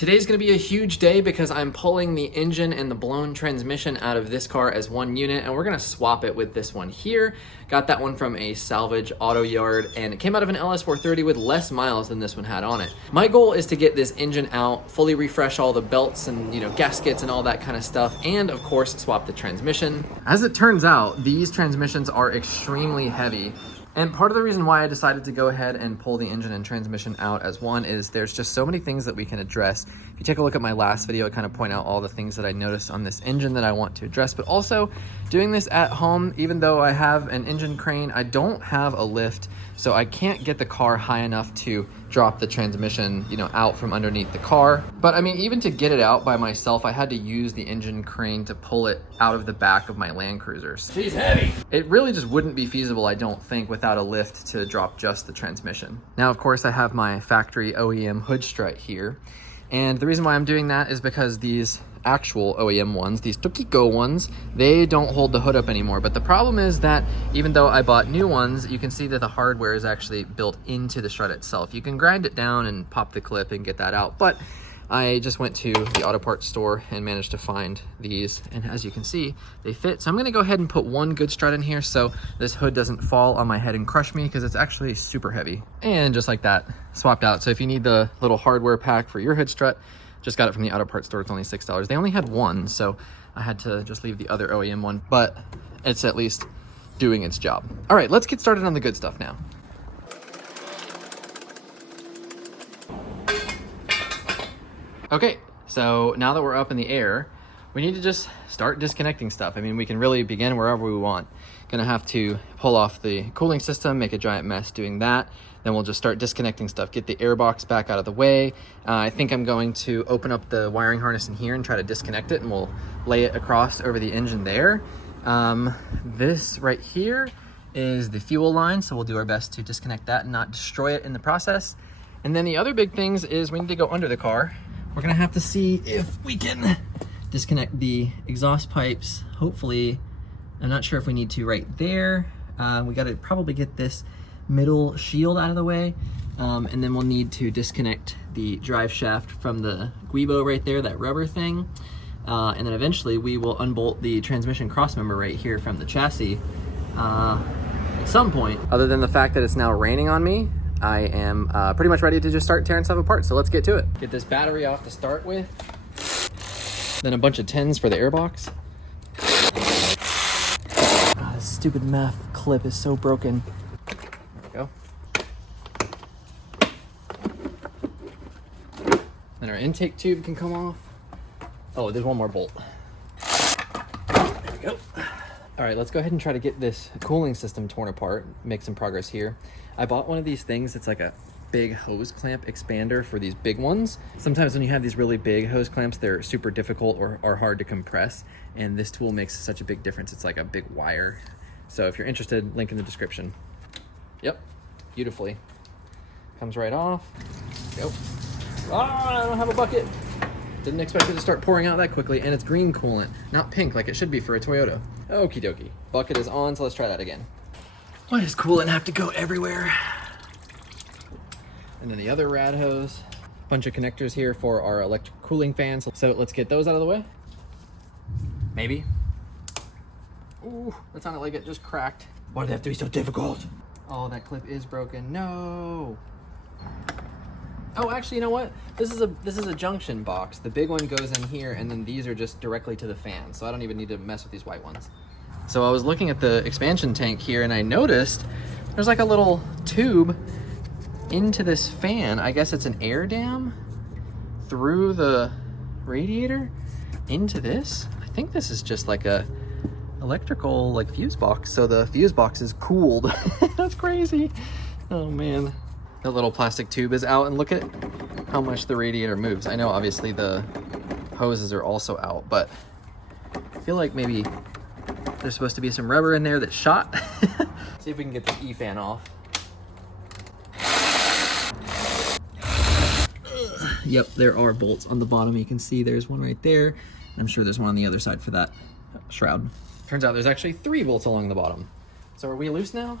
Today's gonna be a huge day because I'm pulling the engine and the blown transmission out of this car as one unit, and we're gonna swap it with this one here. Got that one from a salvage auto yard, and it came out of an LS430 with less miles than this one had on it. My goal is to get this engine out, fully refresh all the belts and gaskets and all that kind of stuff, and of course swap the transmission. As it turns out, these transmissions are extremely heavy. And part of the reason why I decided to go ahead and pull the engine and transmission out as one is there's just so many things that we can address. If you take a look at my last video, I kind of point out all the things that I noticed on this engine that I want to address, but also doing this at home, even though I have an engine crane, I don't have a lift, so I can't get the car high enough to drop the transmission, out from underneath the car. But I mean, even to get it out by myself, I had to use the engine crane to pull it out of the back of my Land Cruisers. She's heavy. It really just wouldn't be feasible, I don't think, without a lift to drop just the transmission. Now, of course, I have my factory OEM hood strut here. And the reason why I'm doing that is because these actual OEM ones, these Tokiko ones, they don't hold the hood up anymore. But the problem is that even though I bought new ones, you can see that the hardware is actually built into the strut itself. You can grind it down and pop the clip and get that out, but I just went to the auto parts store and managed to find these, and as you can see, they fit. So I'm gonna go ahead and put one good strut in here so this hood doesn't fall on my head and crush me, because it's actually super heavy. And just like that, swapped out. So if you need the little hardware pack for your hood strut, just got it from the auto parts store. It's only $6. They only had one, so I had to just leave the other OEM one, but it's at least doing its job. All right, let's get started on the good stuff now. Okay, so now that we're up in the air, we need to just start disconnecting stuff. I mean, we can really begin wherever we want. Gonna have to pull off the cooling system, make a giant mess doing that. Then we'll just start disconnecting stuff, get the air box back out of the way. I think I'm going to open up the wiring harness in here and try to disconnect it, and we'll lay it across over the engine there. This right here is the fuel line, so we'll do our best to disconnect that and not destroy it in the process. And then the other big things is we need to go under the car. We're gonna have to see if we can disconnect the exhaust pipes. Hopefully, I'm not sure if we need to right there. We gotta probably get this middle shield out of the way. And then we'll need to disconnect the drive shaft from the guibo right there, that rubber thing. And then eventually we will unbolt the transmission crossmember right here from the chassis at some point. Other than the fact that it's now raining on me, I am pretty much ready to just start tearing stuff apart, so let's get to it. Get this battery off to start with, then a bunch of 10s for the airbox. This stupid MAF clip is so broken. There we go. Then our intake tube can come off. Oh, there's one more bolt. There we go. All right, let's go ahead and try to get this cooling system torn apart, make some progress here. I bought one of these things. It's like a big hose clamp expander for these big ones. Sometimes when you have these really big hose clamps, they're super difficult or hard to compress. And this tool makes such a big difference. It's like a big wire. So if you're interested, link in the description. Yep, beautifully. Comes right off. Go. Ah, I don't have a bucket. Didn't expect it to start pouring out that quickly, and it's green coolant, not pink like it should be for a Toyota. Okie dokie. Bucket is on, so let's try that again. Why does coolant have to go everywhere? And then the other rad hose. Bunch of connectors here for our electric cooling fans. So let's get those out of the way. Maybe. Ooh, that sounded like it just cracked. Why did they have to be so difficult? Oh, that clip is broken. No. Oh, actually, you know what? This is a junction box. The big one goes in here, and then these are just directly to the fan, so I don't even need to mess with these white ones. So I was looking at the expansion tank here, and I noticed there's like a little tube into this fan. I guess it's an air dam through the radiator into this. I think this is just like a electrical fuse box, so the fuse box is cooled. That's crazy. Oh man. The little plastic tube is out, and look at how much the radiator moves. I know obviously the hoses are also out, but I feel like maybe there's supposed to be some rubber in there that's shot. See if we can get the E-fan off. Yep, there are bolts on the bottom. You can see there's one right there. I'm sure there's one on the other side for that shroud. Turns out there's actually 3 bolts along the bottom. So are we loose now?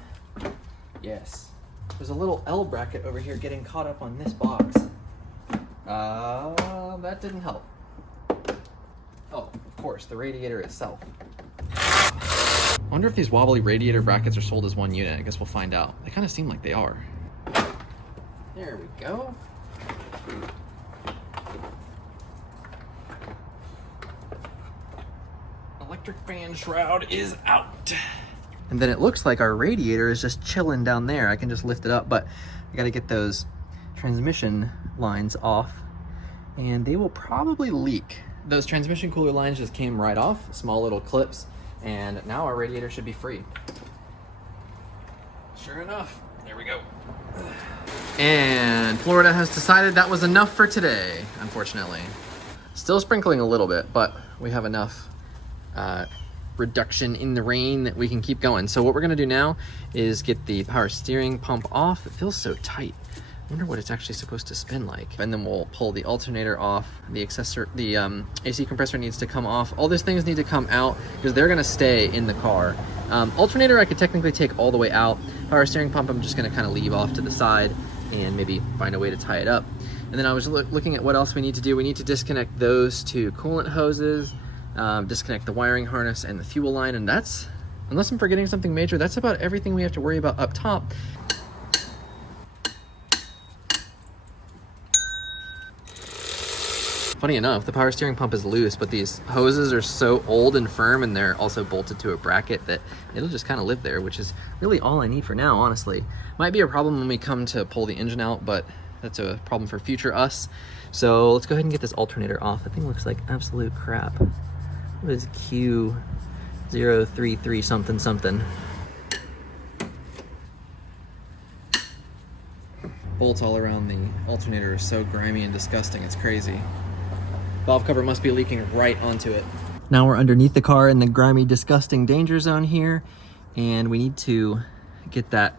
Yes. There's a little L bracket over here getting caught up on this box. that didn't help. Oh, of course, the radiator itself. I wonder if these wobbly radiator brackets are sold as one unit. I guess we'll find out. They kind of seem like they are. There we go. Electric fan shroud is out. And then it looks like our radiator is just chilling down there. I can just lift it up, but I gotta get those transmission lines off and they will probably leak. Those transmission cooler lines just came right off, small little clips, and now our radiator should be free. Sure enough, there we go. And Florida has decided that was enough for today, unfortunately. Still sprinkling a little bit, but we have enough reduction in the rain that we can keep going. So what we're gonna do now is get the power steering pump off. It feels so tight. I wonder what it's actually supposed to spin like. And then we'll pull the alternator off. The AC compressor needs to come off. All these things need to come out because they're gonna stay in the car. Alternator I could technically take all the way out. Power steering pump I'm just gonna kind of leave off to the side and maybe find a way to tie it up. And then I was looking at what else we need to do. We need to disconnect those two coolant hoses, disconnect the wiring harness and the fuel line, and that's, unless I'm forgetting something major, that's about everything we have to worry about up top. Funny enough, the power steering pump is loose, but these hoses are so old and firm and they're also bolted to a bracket that it'll just kind of live there, which is really all I need for now, honestly. Might be a problem when we come to pull the engine out, but that's a problem for future us. So let's go ahead and get this alternator off. That thing looks like absolute crap. What is Q033 something something? Bolts all around the alternator are so grimy and disgusting, it's crazy. Valve cover must be leaking right onto it. Now we're underneath the car in the grimy, disgusting danger zone here, and we need to get that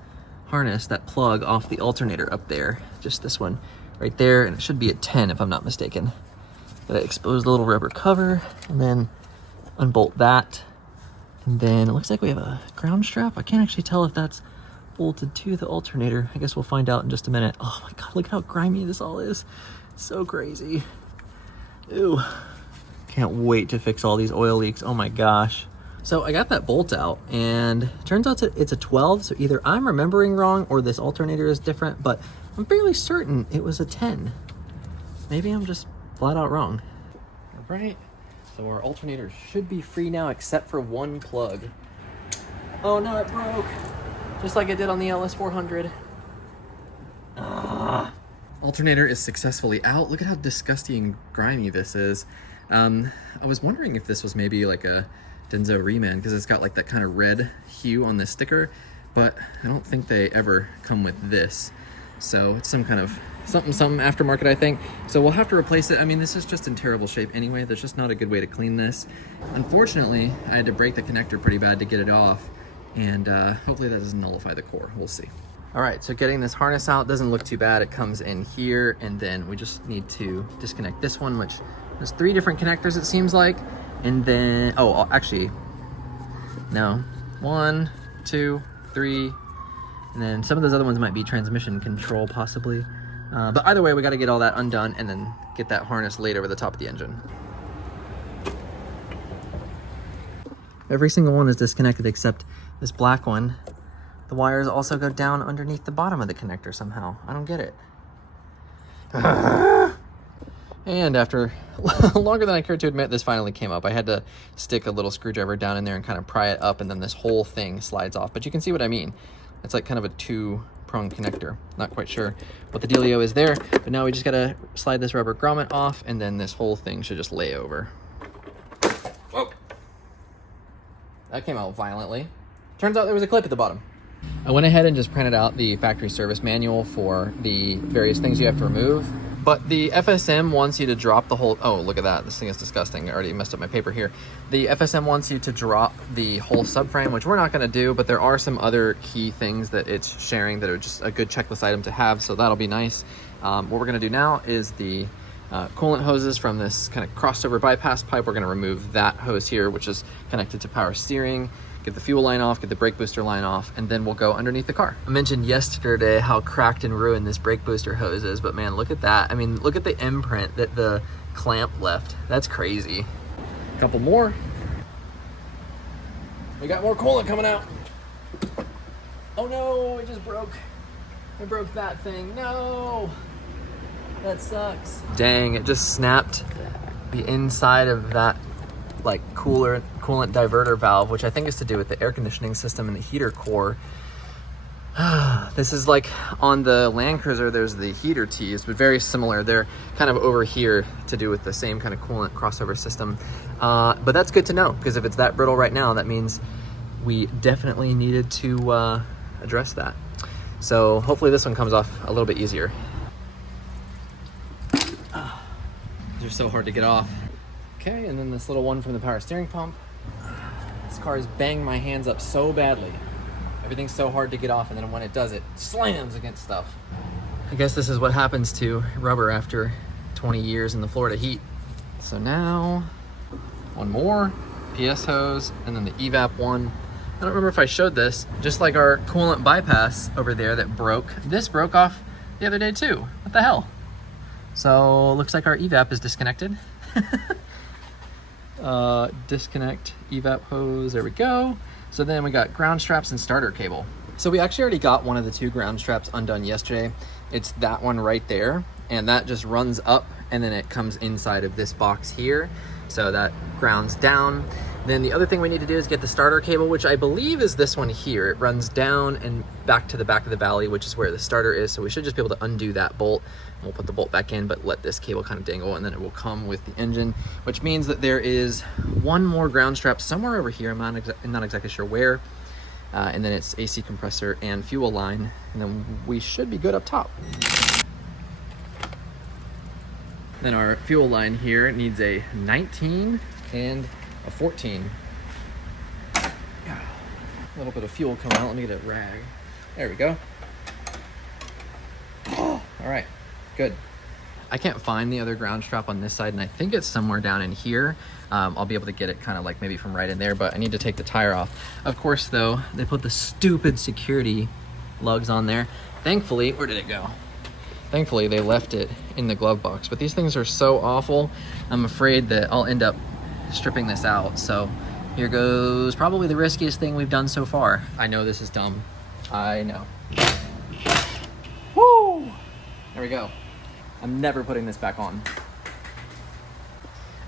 harness, that plug off the alternator up there. Just this one right there, and it should be at 10 if I'm not mistaken. Gotta expose the little rubber cover, and then unbolt that. And then it looks like we have a ground strap. I can't actually tell if that's bolted to the alternator. I guess we'll find out in just a minute. Oh my God, look how grimy this all is. It's so crazy. Ew. Can't wait to fix all these oil leaks. Oh my gosh. So I got that bolt out and it turns out it's a 12. So either I'm remembering wrong or this alternator is different, but I'm fairly certain it was a 10. Maybe I'm just flat out wrong. All right. So our alternator should be free now except for one plug. Oh no, it broke. Just like it did on the LS430. Alternator is successfully out. Look at how disgusting and grimy this is. I was wondering if this was maybe like a Denso reman because it's got like that kind of red hue on the sticker, but I don't think they ever come with this. So it's some kind of something aftermarket, I think. So we'll have to replace it. I mean, this is just in terrible shape anyway. There's just not a good way to clean this. Unfortunately, I had to break the connector pretty bad to get it off, and hopefully that doesn't nullify the core. We'll see. All right, so getting this harness out doesn't look too bad. It comes in here, and then we just need to disconnect this one, which there's 3 different connectors it seems like. And then, oh, actually, no, 1, 2, 3, and then some of those other ones might be transmission control possibly. But either way, we gotta get all that undone and then get that harness laid over the top of the engine. Every single one is disconnected except this black one. The wires also go down underneath the bottom of the connector somehow. I don't get it. And after longer than I care to admit, this finally came up. I had to stick a little screwdriver down in there and kind of pry it up, and then this whole thing slides off. But you can see what I mean. It's like kind of a 2-prong connector. Not quite sure what the dealio is there, but now we just gotta slide this rubber grommet off, and then this whole thing should just lay over. Whoa. That came out violently. Turns out there was a clip at the bottom. I went ahead and just printed out the factory service manual for the various things you have to remove. But the FSM wants you to drop the whole, oh, look at that. This thing is disgusting. I already messed up my paper here. The FSM wants you to drop the whole subframe, which we're not gonna do, but there are some other key things that it's sharing that are just a good checklist item to have, so that'll be nice. What we're gonna do now is the coolant hoses from this kind of crossover bypass pipe. We're gonna remove that hose here, which is connected to power steering. Get the fuel line off, get the brake booster line off, and then we'll go underneath the car. I mentioned yesterday how cracked and ruined this brake booster hose is, but man, look at that. I mean, look at the imprint that the clamp left. That's crazy. A couple more. We got more coolant coming out. Oh no, it just broke. It broke that thing. No, that sucks. Dang, it just snapped the inside of that like coolant diverter valve, which I think is to do with the air conditioning system and the heater core. This is like on the Land Cruiser, there's the heater tees, but very similar. They're kind of over here to do with the same kind of coolant crossover system. But that's good to know, because if it's that brittle right now, that means we definitely needed to address that. So hopefully this one comes off a little bit easier. They're so hard to get off. Okay, and then this little one from the power steering pump. This car has banged my hands up so badly. Everything's so hard to get off, and then when it does, it slams against stuff. I guess this is what happens to rubber after 20 years in the Florida heat. So now, one more PS hose, and then the evap one. I don't remember if I showed this, just like our coolant bypass over there that broke. This broke off the other day too. What the hell? So looks like our evap is disconnected. Disconnect evap hose, there we go. So then we got ground straps and starter cable. So we actually already got one of the two ground straps undone yesterday. It's that one right there, and that just runs up and then it comes inside of this box here. So that grounds down. Then the other thing we need to do is get the starter cable, which I believe is this one here. It runs down and back to the back of the valley, which is where the starter is. So we should just be able to undo that bolt. We'll put the bolt back in, but let this cable kind of dangle, and then it will come with the engine, which means that there is one more ground strap somewhere over here. I'm not exactly sure where. And then it's AC compressor and fuel line, and then we should be good up top. Then our fuel line here needs a 19 and a 14. A little bit of fuel coming out. Let me get a rag. There we go. Oh, all right. Good. I can't find the other ground strap on this side, and I think it's somewhere down in here. I'll be able to get it kind of like maybe from right in there, but I need to take the tire off. Of course, though, they put the stupid security lugs on there. Thankfully, where did it go? Thankfully, they left it in the glove box, but these things are so awful. I'm afraid that I'll end up stripping this out. So here goes probably the riskiest thing we've done so far. I know this is dumb. I know. Woo! There we go. I'm never putting this back on.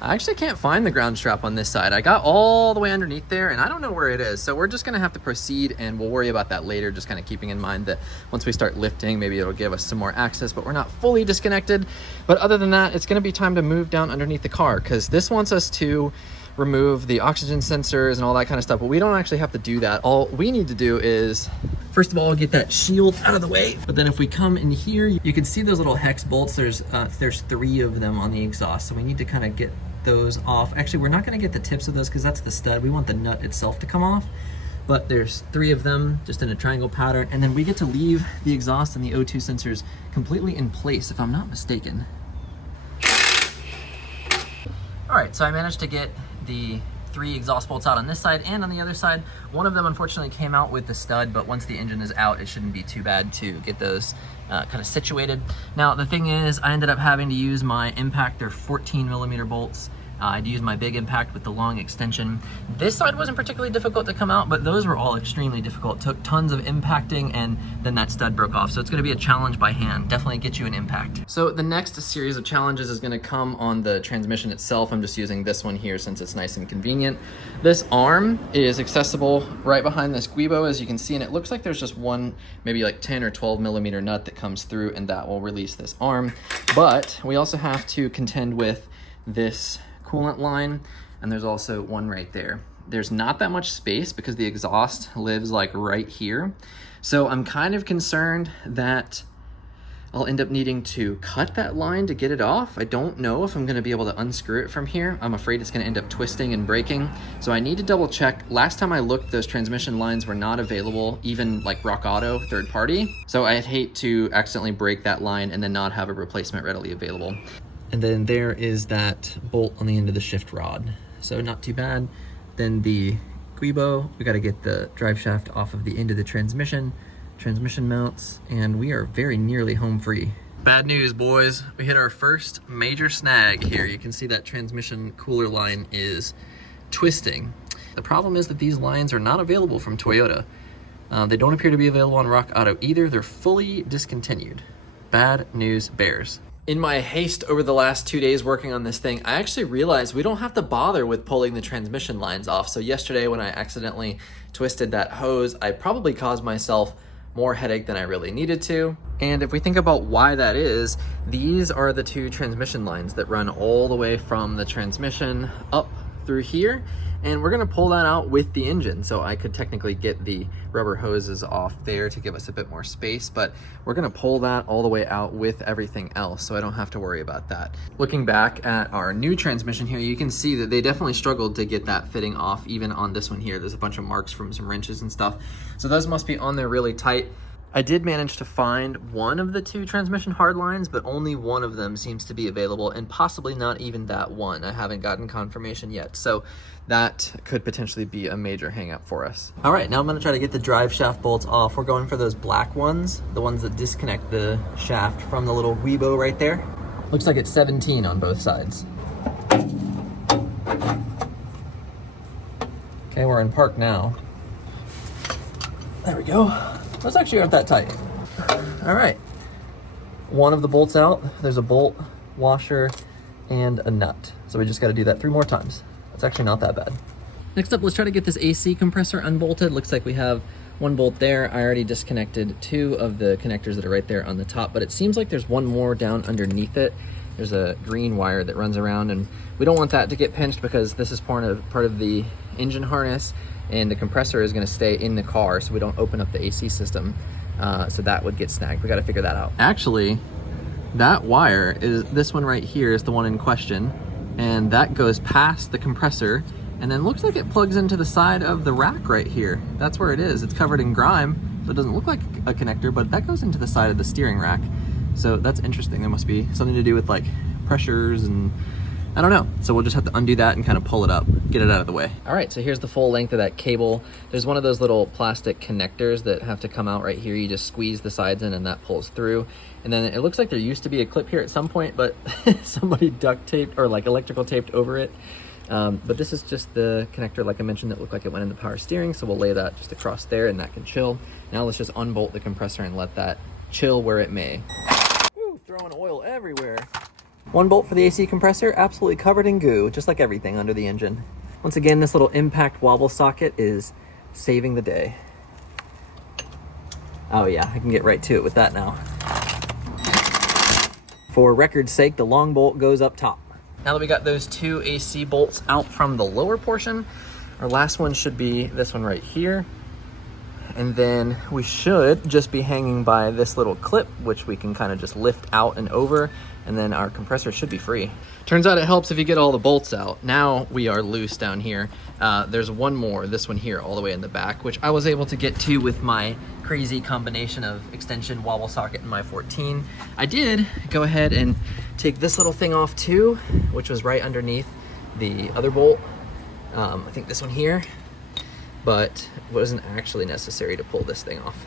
I actually can't find the ground strap on this side. I got all the way underneath there and I don't know where it is. So we're just gonna have to proceed, and we'll worry about that later, just kind of keeping in mind that once we start lifting, maybe it'll give us some more access, but we're not fully disconnected. But other than that, it's gonna be time to move down underneath the car, because this wants us to remove the oxygen sensors and all that kind of stuff, but we don't actually have to do that. All we need to do is, first of all, get that shield out of the way. But then if we come in here, you can see those little hex bolts. There's 3 of them on the exhaust, so we need to kind of get those off. Actually, we're not going to get the tips of those because that's the stud. We want the nut itself to come off. But there's 3 of them just in a triangle pattern, and then we get to leave the exhaust and the O2 sensors completely in place, if I'm not mistaken. All right, so I managed to get the 3 exhaust bolts out on this side and on the other side. One of them unfortunately came out with the stud, but once the engine is out, it shouldn't be too bad to get those kind of situated. Now, the thing is, I ended up having to use my impact. They're 14mm bolts. I had to use my big impact with the long extension. This side wasn't particularly difficult to come out, but those were all extremely difficult. Took tons of impacting, and then that stud broke off. So it's gonna be a challenge by hand. Definitely get you an impact. So the next series of challenges is gonna come on the transmission itself. I'm just using this one here since it's nice and convenient. This arm is accessible right behind this guibo, as you can see, and it looks like there's just one, maybe like 10 or 12mm nut that comes through, and that will release this arm. But we also have to contend with this coolant line, and there's also one right there. There's not that much space because the exhaust lives like right here. So I'm kind of concerned that I'll end up needing to cut that line to get it off. I don't know if I'm gonna be able to unscrew it from here. I'm afraid it's gonna end up twisting and breaking. So I need to double check. Last time I looked, those transmission lines were not available, even like Rock Auto, third party. So I'd hate to accidentally break that line and then not have a replacement readily available. And then there is that bolt on the end of the shift rod. So not too bad. Then the guibo, we gotta get the drive shaft off of the end of the transmission mounts, and we are very nearly home free. Bad news, boys. We hit our first major snag here. You can see that transmission cooler line is twisting. The problem is that these lines are not available from Toyota. They don't appear to be available on Rock Auto either. They're fully discontinued. Bad news bears. In my haste over the last 2 days working on this thing, I actually realized we don't have to bother with pulling the transmission lines off. So yesterday when I accidentally twisted that hose, I probably caused myself more headache than I really needed to. And if we think about why that is, these are the two transmission lines that run all the way from the transmission up through here. And we're gonna pull that out with the engine. So I could technically get the rubber hoses off there to give us a bit more space, but we're gonna pull that all the way out with everything else, so I don't have to worry about that. Looking back at our new transmission here, you can see that they definitely struggled to get that fitting off even on this one here. There's a bunch of marks from some wrenches and stuff. So those must be on there really tight. I did manage to find one of the two transmission hard lines, but only one of them seems to be available, and possibly not even that one. I haven't gotten confirmation yet, so that could potentially be a major hang-up for us. All right, now I'm gonna try to get the drive shaft bolts off. We're going for those black ones, the ones that disconnect the shaft from the little Weebo right there. Looks like it's 17 on both sides. Okay, we're in park now. There we go. Those actually aren't that tight. All right, one of the bolts out. There's a bolt, washer, and a nut. So we just gotta do that 3 more times. That's actually not that bad. Next up, let's try to get this AC compressor unbolted. Looks like we have one bolt there. I already disconnected 2 of the connectors that are right there on the top, but it seems like there's one more down underneath it. There's a green wire that runs around, and we don't want that to get pinched because this is part of the engine harness, and the compressor is gonna stay in the car so we don't open up the AC system. So that would get snagged. We gotta figure that out. Actually, that wire is, this one right here is the one in question, and that goes past the compressor, and then looks like it plugs into the side of the rack right here. That's where it is. It's covered in grime, so it doesn't look like a connector, but that goes into the side of the steering rack. So that's interesting. There must be something to do with like pressures and I don't know. So we'll just have to undo that and kind of pull it up, get it out of the way. All right, so here's the full length of that cable. There's one of those little plastic connectors that have to come out right here. You just squeeze the sides in and that pulls through. And then it looks like there used to be a clip here at some point, but somebody duct taped or like electrical taped over it. But this is just the connector, like I mentioned, that looked like it went in the power steering. So we'll lay that just across there and that can chill. Now let's just unbolt the compressor and let that chill where it may. Ooh, throwing oil everywhere. One bolt for the AC compressor, absolutely covered in goo, just like everything under the engine. Once again, this little impact wobble socket is saving the day. Oh yeah, I can get right to it with that now. For record's sake, the long bolt goes up top. Now that we got those 2 AC bolts out from the lower portion, our last one should be this one right here. And then we should just be hanging by this little clip, which we can kind of just lift out and over, and then our compressor should be free. Turns out it helps if you get all the bolts out. Now we are loose down here. There's one more, this one here, all the way in the back, which I was able to get to with my crazy combination of extension, wobble socket, and my 14. I did go ahead and take this little thing off too, which was right underneath the other bolt. I think this one here, but it wasn't actually necessary to pull this thing off.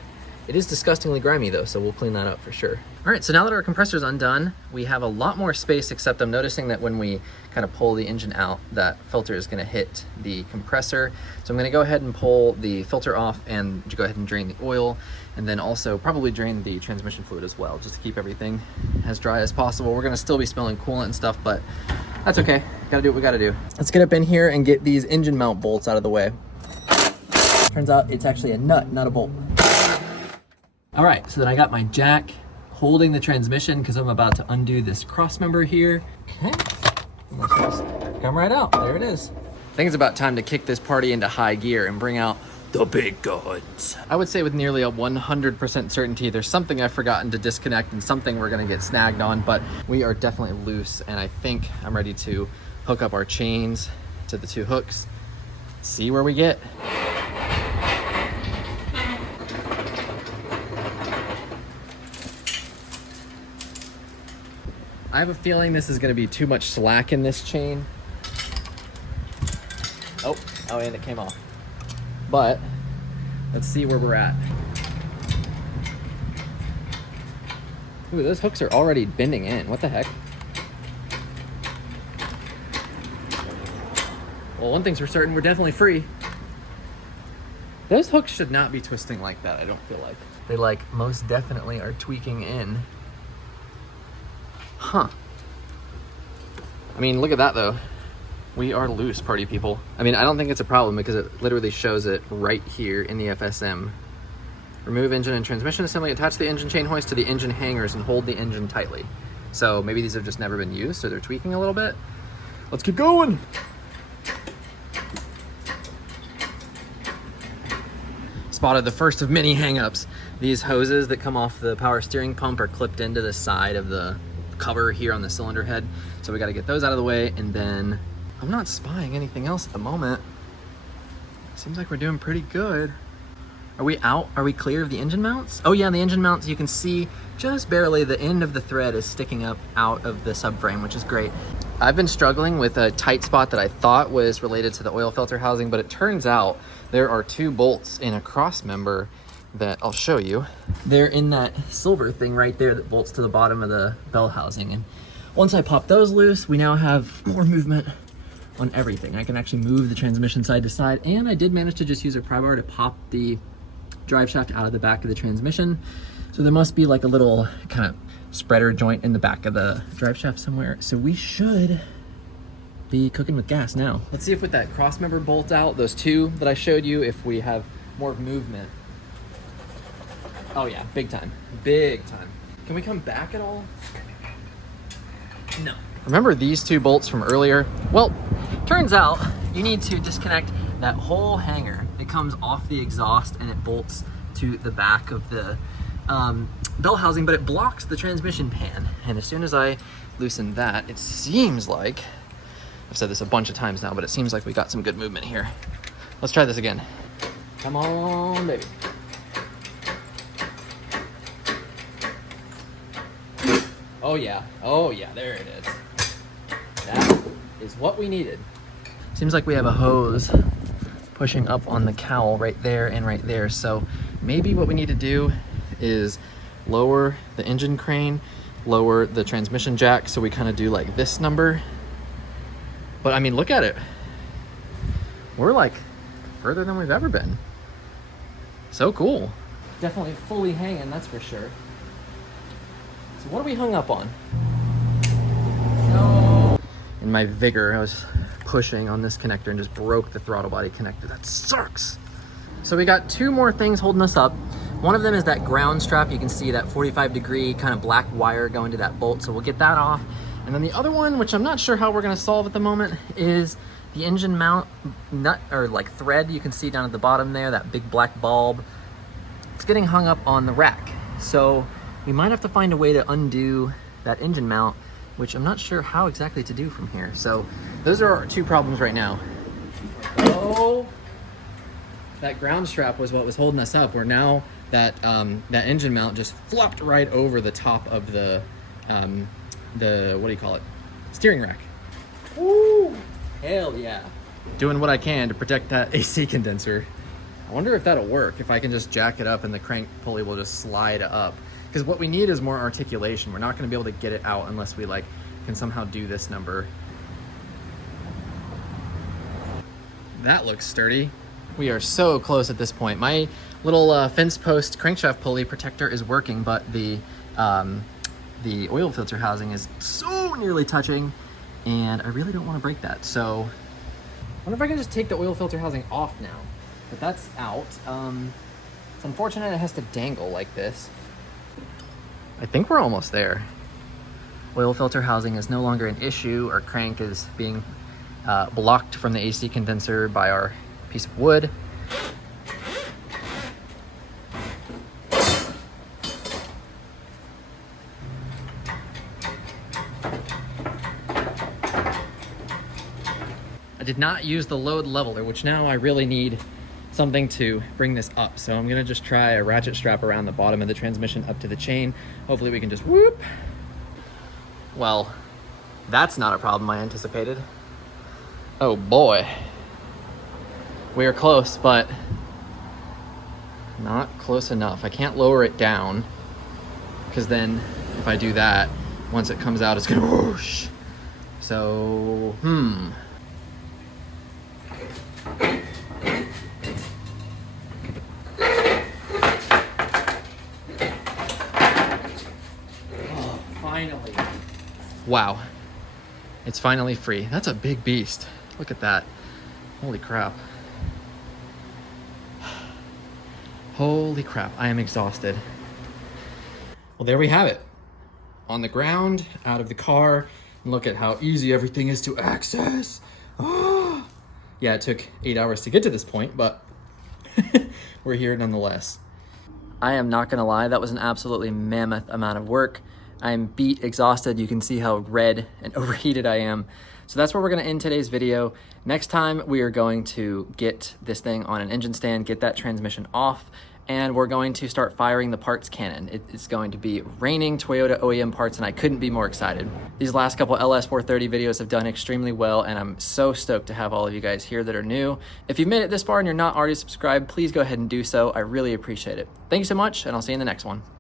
It is disgustingly grimy though, so we'll clean that up for sure. All right, so now that our compressor's undone, we have a lot more space, except I'm noticing that when we kind of pull the engine out, that filter is gonna hit the compressor. So I'm gonna go ahead and pull the filter off and go ahead and drain the oil, and then also probably drain the transmission fluid as well, just to keep everything as dry as possible. We're gonna still be spilling coolant and stuff, but that's okay. Gotta do what we gotta do. Let's get up in here and get these engine mount bolts out of the way. Turns out it's actually a nut, not a bolt. All right, so then I got my jack holding the transmission because I'm about to undo this cross member here. Okay, let's just come right out. There it is. I think it's about time to kick this party into high gear and bring out the big guns. I would say with nearly a 100% certainty, there's something I've forgotten to disconnect and something we're gonna get snagged on, but we are definitely loose, and I think I'm ready to hook up our chains to the 2 hooks, see where we get. I have a feeling this is going to be too much slack in this chain. Oh, and it came off. But let's see where we're at. Ooh, those hooks are already bending in. What the heck? Well, one thing's for certain, we're definitely free. Those hooks should not be twisting like that, I don't feel like. They like most definitely are tweaking in. Huh. I mean, look at that though. We are loose, party people. I mean, I don't think it's a problem because it literally shows it right here in the FSM. Remove engine and transmission assembly, attach the engine chain hoist to the engine hangers and hold the engine tightly. So maybe these have just never been used, so they're tweaking a little bit. Let's keep going. Spotted the first of many hangups. These hoses that come off the power steering pump are clipped into the side of the cover here on the cylinder head. So we got to get those out of the way, and then I'm not spying anything else at the moment. Seems like we're doing pretty good. Are we out? Are we clear of the engine mounts? Oh yeah, the engine mounts, you can see just barely the end of the thread is sticking up out of the subframe, which is great. I've been struggling with a tight spot that I thought was related to the oil filter housing, but it turns out there are 2 bolts in a cross member that I'll show you. They're in that silver thing right there that bolts to the bottom of the bell housing. And once I pop those loose, we now have more movement on everything. I can actually move the transmission side to side, and I did manage to just use a pry bar to pop the drive shaft out of the back of the transmission. So there must be like a little kind of spreader joint in the back of the drive shaft somewhere. So we should be cooking with gas now. Let's see if with that cross member bolt out, those 2 that I showed you, if we have more movement. Oh yeah, big time, big time. Can we come back at all? No. Remember these 2 bolts from earlier? Well, turns out you need to disconnect that whole hanger. It comes off the exhaust and it bolts to the back of the bell housing, but it blocks the transmission pan. And as soon as I loosen that, it seems like, I've said this a bunch of times now, but it seems like we got some good movement here. Let's try this again. Come on, baby. Oh yeah, there it is. That is what we needed. Seems like we have a hose pushing up on the cowl right there and right there. So maybe what we need to do is lower the engine crane, lower the transmission jack, so we kind of do like this number. But I mean, look at it. We're like further than we've ever been. So cool. Definitely fully hanging, that's for sure. So what are we hung up on? No. In my vigor, I was pushing on this connector and just broke the throttle body connector. That sucks. So we got 2 more things holding us up. One of them is that ground strap. You can see that 45-degree kind of black wire going to that bolt. So we'll get that off. And then the other one, which I'm not sure how we're gonna solve at the moment, is the engine mount nut or like thread. You can see down at the bottom there, that big black bulb. It's getting hung up on the rack. So we might have to find a way to undo that engine mount, which I'm not sure how exactly to do from here. So those are our 2 problems right now. Oh, that ground strap was what was holding us up. Where now that that engine mount just flopped right over the top of the what do you call it? Steering rack. Woo! Hell yeah. Doing what I can to protect that AC condenser. I wonder if that'll work, if I can just jack it up and the crank pulley will just slide up. Because what we need is more articulation. We're not gonna be able to get it out unless we like can somehow do this number. That looks sturdy. We are so close at this point. My little fence post crankshaft pulley protector is working, but the oil filter housing is so nearly touching, and I really don't want to break that. So I wonder if I can just take the oil filter housing off now. But that's out. It's unfortunate it has to dangle like this. I think we're almost there. Oil filter housing is no longer an issue. Our crank is being blocked from the AC condenser by our piece of wood. I did not use the load leveler, which now I really need something to bring this up. So I'm gonna just try a ratchet strap around the bottom of the transmission up to the chain. Hopefully we can just whoop. Well, that's not a problem I anticipated. Oh boy. We are close, but not close enough. I can't lower it down because then if I do that, once it comes out, it's gonna whoosh. So, Oh, finally. Wow. It's finally free. That's a big beast. Look at that. Holy crap. Holy crap, I am exhausted. Well, there we have it. On the ground, out of the car, and look at how easy everything is to access. Oh. Yeah, it took 8 hours to get to this point, but we're here nonetheless. I am not gonna lie, that was an absolutely mammoth amount of work. I'm beat, exhausted. You can see how red and overheated I am. So that's where we're gonna end today's video. Next time, we are going to get this thing on an engine stand, get that transmission off, and we're going to start firing the parts cannon. It's going to be raining Toyota OEM parts, and I couldn't be more excited. These last couple LS430 videos have done extremely well, and I'm so stoked to have all of you guys here that are new. If you've made it this far and you're not already subscribed, please go ahead and do so. I really appreciate it. Thank you so much, and I'll see you in the next one.